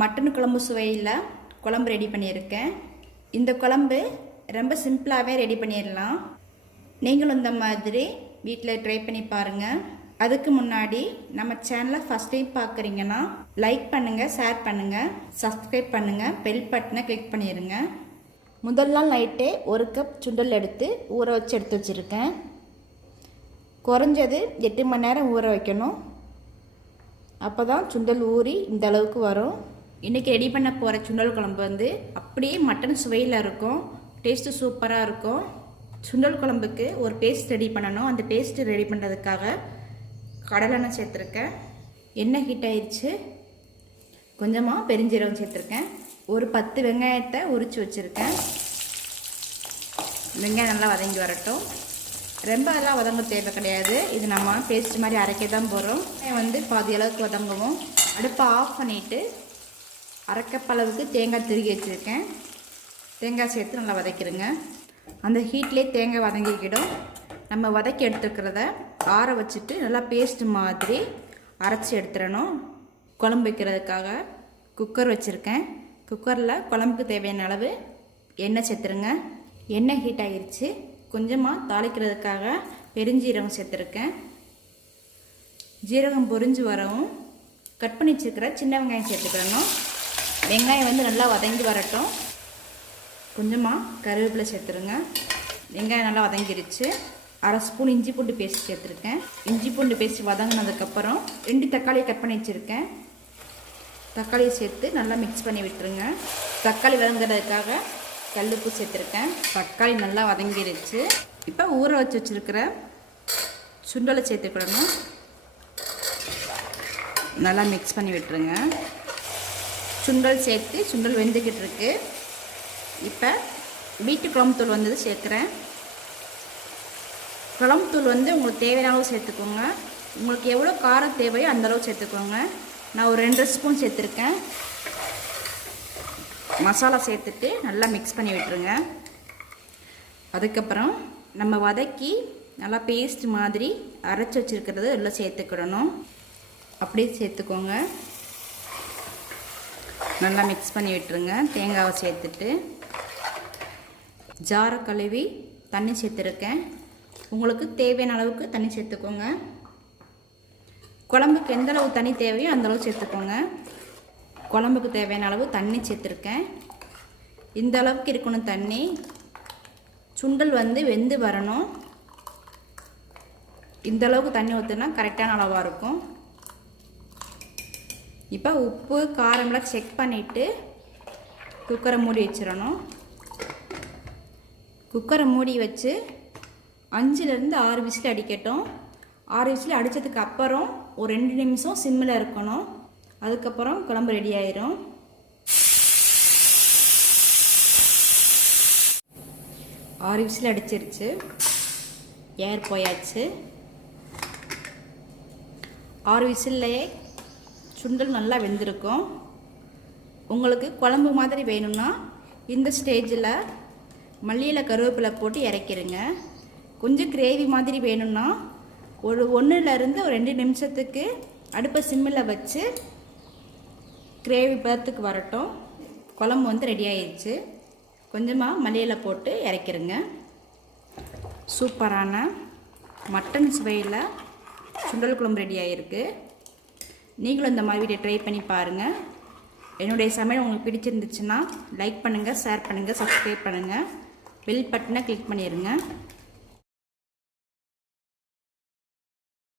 Mutton குழம்பு சுவையில் குழம்பு ரெடி பண்ணியிருக்கேன். இந்த குழம்பு ரொம்ப சிம்பிளாகவே ரெடி பண்ணிடலாம். நீங்களும் இந்த மாதிரி வீட்டில் ட்ரை பண்ணி பாருங்கள். அதுக்கு முன்னாடி நம்ம சேனலை ஃபஸ்ட் டைம் பார்க்குறீங்கன்னா லைக் பண்ணுங்கள், ஷேர் பண்ணுங்கள், சப்ஸ்கிரைப் பண்ணுங்கள், பெல் பட்டனை கிளிக் பண்ணிடுங்க. முதல் நாள் நைட்டே 1 கப் சுண்டல் எடுத்து ஊற வச்சு எடுத்து வச்சுருக்கேன். குறைஞ்சது 8 மணி நேரம் ஊற வைக்கணும். அப்போ தான் சுண்டல் ஊறி இந்த அளவுக்கு வரும். இன்றைக்கி ரெடி பண்ண போகிற சுண்டல் குழம்பு அப்படியே மட்டன் சுவையில் இருக்கும். டேஸ்ட்டு சூப்பராக இருக்கும். சுண்டல் குழம்புக்கு ஒரு பேஸ்ட் ரெடி பண்ணணும். அந்த பேஸ்ட்டு ரெடி பண்ணுறதுக்காக கடலெண்ணெய் சேர்த்துருக்கேன். எண்ணெய் ஹீட் ஆயிடுச்சு. கொஞ்சமாக பெருஞ்சீரகம் சேர்த்துருக்கேன். ஒரு 10 வெங்காயத்தை உரித்து வச்சுருக்கேன். வெங்காயம் நல்லா வதங்கி வரட்டும். ரொம்ப எல்லாம் வதங்க தேவை கிடையாது. இது நம்ம பேஸ்ட் மாதிரி அரைக்க தான் போகிறோம். பாதி அளவுக்கு வதங்குவோம். அடுப்பை ஆஃப் பண்ணிவிட்டு அரைக்கப்பளவுக்கு தேங்காய் திருகி வச்சுருக்கேன். தேங்காய் சேர்த்து நல்லா வதக்கிடுங்க. அந்த ஹீட்லேயே தேங்காய் வதங்கிக்கிடும். நம்ம வதக்கி எடுத்துக்கிறத ஆற வச்சுட்டு நல்லா பேஸ்ட் மாதிரி அரைச்சி எடுத்துடணும். குழம்பு வைக்கிறதுக்காக குக்கர் வச்சுருக்கேன். குக்கரில் குழம்புக்கு தேவையான அளவு எண்ணெய் சேர்த்துருங்க. எண்ணெய் ஹீட் ஆகிடுச்சு. கொஞ்சமாக தாளிக்கிறதுக்காக பெருஞ்சீரகம் சேர்த்துருக்கேன். ஜீரகம் பொரிஞ்சு வரவும் கட் பண்ணி வச்சுருக்கிற சின்ன வெங்காயம் சேர்த்துக்கிறணும். வெங்காயம் நல்லா வதங்கி வரட்டும். கொஞ்சமாக கருவேப்பிலை சேர்த்துருங்க. வெங்காயம் நல்லா வதங்கிருச்சு. 1/2 ஸ்பூன் இஞ்சி பூண்டு பேஸ்ட் சேர்த்துருக்கேன். இஞ்சி பூண்டு பேஸ்ட் வதங்கினதுக்கப்புறம் 2 தக்காளியை கட் பண்ணி வச்சுருக்கேன். தக்காளியை சேர்த்து நல்லா மிக்ஸ் பண்ணி விட்டுருங்க. தக்காளி வதங்குறதுக்காக கல்லுப்பு சேர்த்துருக்கேன். தக்காளி நல்லா வதங்கிருச்சு. இப்போ ஊற வச்சு வச்சுருக்கிற சுண்டலை சேர்த்துக்கிடணும். நல்லா மிக்ஸ் பண்ணி விட்டுருங்க. சுண்டல் சேர்த்து சுண்டல் வெந்துக்கிட்டு இருக்கு. இப்போ வீட்டு குழம்புத்தூள் சேர்க்குறேன். குழம்புத்தூள் உங்களுக்கு தேவையான அளவு சேர்த்துக்கோங்க. உங்களுக்கு எவ்வளோ காரம் தேவையோ அந்தளவு சேர்த்துக்கோங்க. நான் ஒரு 2 ஸ்பூன் சேர்த்துருக்கேன். மசாலா சேர்த்துட்டு நல்லா மிக்ஸ் பண்ணி விட்டுருங்க. அதுக்கப்புறம் நம்ம வதக்கி நல்லா பேஸ்ட் மாதிரி அரைச்சி வச்சுருக்கிறது எல்லாம் சேர்த்துக்கிடணும். அப்படியே சேர்த்துக்கோங்க. நல்லா மிக்ஸ் பண்ணி விட்டுருங்க. தேங்காவை சேர்த்துட்டு ஜாரை கழுவி தண்ணி சேர்த்துருக்கேன். உங்களுக்கு தேவையான அளவுக்கு தண்ணி சேர்த்துக்கோங்க. குழம்புக்கு எந்த அளவு தண்ணி தேவையோ அந்தளவு சேர்த்துக்கோங்க. குழம்புக்கு தேவையான அளவு தண்ணி சேர்த்துருக்கேன். இந்த அளவுக்கு இருக்கணும் தண்ணி. சுண்டல் வெந்து வரணும். இந்த அளவுக்கு தண்ணி ஊற்றினா கரெக்டான அளவாக இருக்கும். இப்போ உப்பு காரம்லாம் செக் பண்ணிவிட்டு குக்கரை மூடி வச்சிடணும். குக்கரை மூடி வச்சு 5லேருந்து 6 விசில் அடிக்கட்டும். 6 விசில் அடித்ததுக்கு அப்புறம் ஒரு 2 நிமிஷம் சிம்மில் இருக்கணும். அதுக்கப்புறம் குழம்பு ரெடி ஆயிரும். ஆறு விசில் அடிச்சிருச்சு. ஏர் போயாச்சு. 6 விசில்லையே சுண்டல் நல்லா வெந்திருக்கும். உங்களுக்கு குழம்பு மாதிரி வேணும்னா இந்த ஸ்டேஜில் மல்லியில் கருவேப்பிலை போட்டு இறக்கிடுங்க. கொஞ்சம் கிரேவி மாதிரி வேணும்னா ஒரு 1லேருந்து ஒரு 2 நிமிஷத்துக்கு அடுப்பை சிம்மில் வச்சு கிரேவி பதத்துக்கு வரட்டும். குழம்பு ரெடி ஆயிடுச்சு. கொஞ்சமாக மல்லியில் போட்டு இறக்கிடுங்க. சூப்பரான மட்டன் சுவையில் சுண்டல் குழம்பு ரெடி ஆகிருக்கு. நீங்களும் இந்த மாதிரி வீடியோ ட்ரை பண்ணி பாருங்கள். என்னுடைய சமையல் உங்களுக்கு பிடிச்சிருந்துச்சுன்னா லைக் பண்ணுங்கள், ஷேர் பண்ணுங்கள், சப்ஸ்கிரைப் பண்ணுங்கள், பெல் பட்டனை கிளிக் பண்ணிடுங்க.